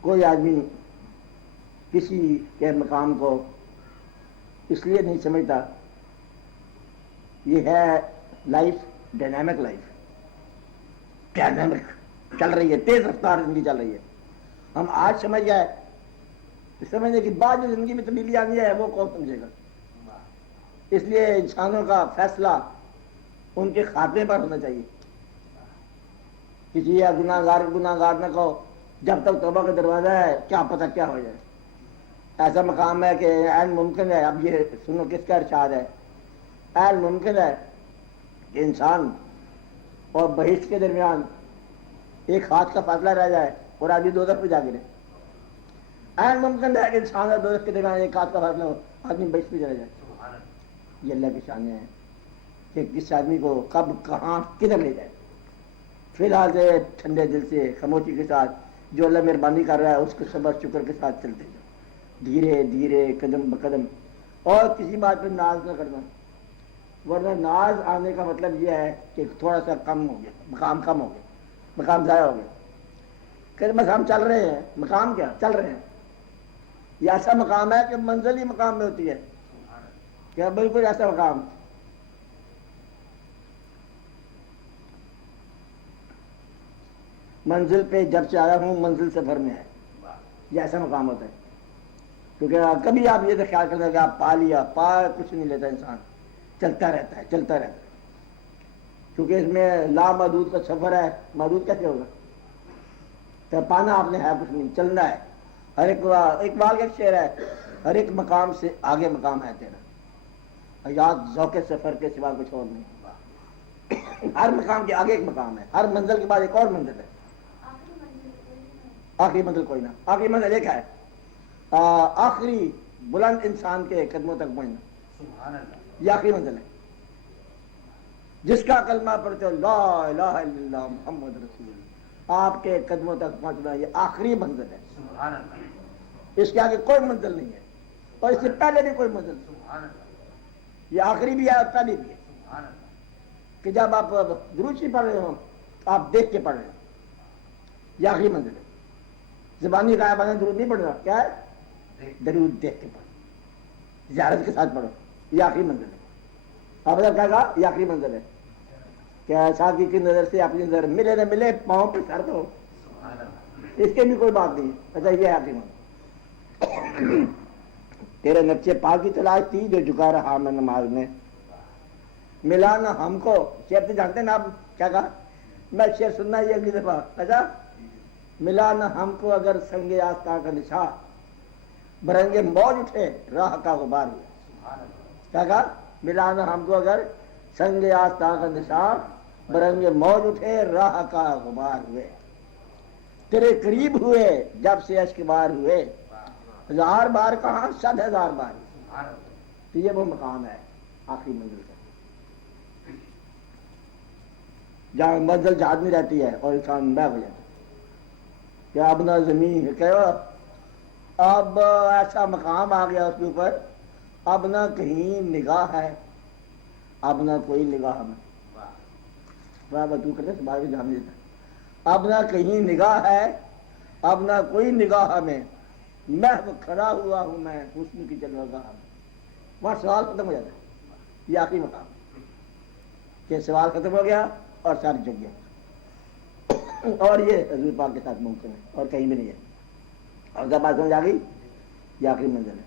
کوئی آدمی کسی کے مقام کو اس لیے نہیں سمجھتا. یہ ہے لائف، ڈائنامک لائف، ڈائنامک چل رہی ہے، تیز رفتار زندگی چل رہی ہے. ہم آج سمجھ جائے، سمجھنے کے بعد جو زندگی میں تبدیلی آنی ہے وہ کون سمجھے گا. اس لیے انسانوں کا فیصلہ ان کے خاتمے پر ہونا چاہیے. کسی گناہ گار نہ کہو جب تک توبہ کا دروازہ ہے، کیا پتہ کیا ہو جائے. ایسا مقام ہے کہ عین ممکن ہے، اب یہ سنو کس کا ارشاد ہے، عین ممکن ہے کہ انسان اور بہشت کے درمیان ایک ہاتھ کا فاصلہ رہ جائے اور آدمی دوزخ پہ جا گرے. عین ممکن ہے کہ انسان اور دوزخ کے درمیان ایک ہاتھ کا فاصلہ ہو، آدمی بہشت پہ چلا جائے. یہ اللہ کی شان ہے کہ کس آدمی کو کب کہاں کدھر لے جائے. فی الحال سے ٹھنڈے دل سے خاموشی کے ساتھ جو اللہ مہربانی کر رہا ہے اس کے صبر شکر کے ساتھ چلتے جاؤ، دھیرے دھیرے قدم بقدم، اور کسی بات پہ ناز نہ کرنا. ورنہ ناز آنے کا مطلب یہ ہے کہ تھوڑا سا کم ہو گیا، مقام کم ہو گیا، مقام ضائع ہو گیا. کہ مقام چل رہے ہیں، مقام کیا چل رہے ہیں. یہ ایسا مقام ہے کہ منزل ہی مقام میں ہوتی ہے، کیا بالکل ایسا مقام. منزل پہ جب سے آیا ہوں منزل سفر میں ہے، یہ ایسا مقام ہوتا ہے. کیونکہ کبھی آپ یہ تو خیال کرتے ہیں کہ آپ پا لیا، پا کچھ نہیں لیتا انسان، چلتا رہتا ہے چلتا رہتا ہے. کیونکہ اس میں لامحدود کا سفر ہے، محدود کیسے ہوگا. تو پانا آپ نے ہے کچھ نہیں، چلنا ہے. ہر ایک اقبال کا شعر ہے، ہر ایک مقام سے آگے مقام ہے تیرا، یاد ذوق سفر کے سوا کچھ اور نہیں. ہر مقام کے آگے ایک مقام ہے، ہر منزل کے بعد ایک اور منزل ہے. آخری منزل کوئی نہ، آخری منزل ایک ہے، آخری بلند انسان کے قدموں تک پہنچنا، یہ آخری منزل ہے. جس کا کلمہ پڑھتے ہو لا الہ الا اللہ محمد رسول اللہ، آپ کے قدموں تک پہنچنا یہ آخری منزل ہے. اس کے آگے کوئی منزل نہیں ہے، اور اس سے پہلے بھی کوئی منزل نہیں. یہ آخری بھی ہے اور پہلی بھی ہے. کہ جب آپ دروشی پڑھ رہے ہو آپ دیکھ کے پڑھ رہے ہو، یہ آخری منزل ہے. زبانی غائبانہ درود نہیں پڑھنا، کیا ہے درود دیکھ کے پڑھو، زیارت کے ساتھ پڑھو، یہ آخری منزل ہے. آپ کہا گا یہ آخری منزل ہے کہ ساتھی کی نظر سے اپنی نظر ملے نہ ملے پاؤں پہ سر دو، اس کے بھی کوئی بات نہیں. اچھا یہ آخری منزل. تیرے نقشے پاک کی تلاش تھی جو جھکا رہا میں نماز میں، ملا نہ ہم کو. شعر تو جانتے نا آپ کیا کہا، میں شعر سننا یہ اگلی دفعہ. اچھا ملا نہ ہم کو اگر سنگ آستاں کا نشان، برنگے موج اٹھے راہ کا غبار ہوئے. کیا کہا، ملا نہ ہم کو اگر سنگ آستاں کا نشان، برنگے موج اٹھے راہ کا غبار ہوئے. تیرے قریب ہوئے جب سے اشک بار ہوئے، ہزار بار کہاں 100,000 بار. تو یہ وہ مقام ہے آخری منزل کا، جہاں منزل جہاد میں رہتی ہے اور انسان بہ ہو جاتا ہے. کہ اب نہ زمین کہ اب ایسا مقام آ گیا اس کے اوپر، اب نہ کہیں نگاہ ہے، اب نہ کوئی نگاہ میں. تو کرتے بار جان دیتا. اب نہ کہیں نگاہ ہے، اب نہ کوئی نگاہ میں، محو کھڑا ہوا ہوں میں حسن کی جلوگاہ میں. وہاں سوال ختم ہو جاتا ہے. یہ آخری مقام کہ سوال ختم ہو گیا اور ساری جگ گیا. اور یہ حضور پاک کے ساتھ ممکن ہے اور کہیں بھی نہیں ہے. اور جب بات سمجھ آ گئی یہ آخری منزل ہے.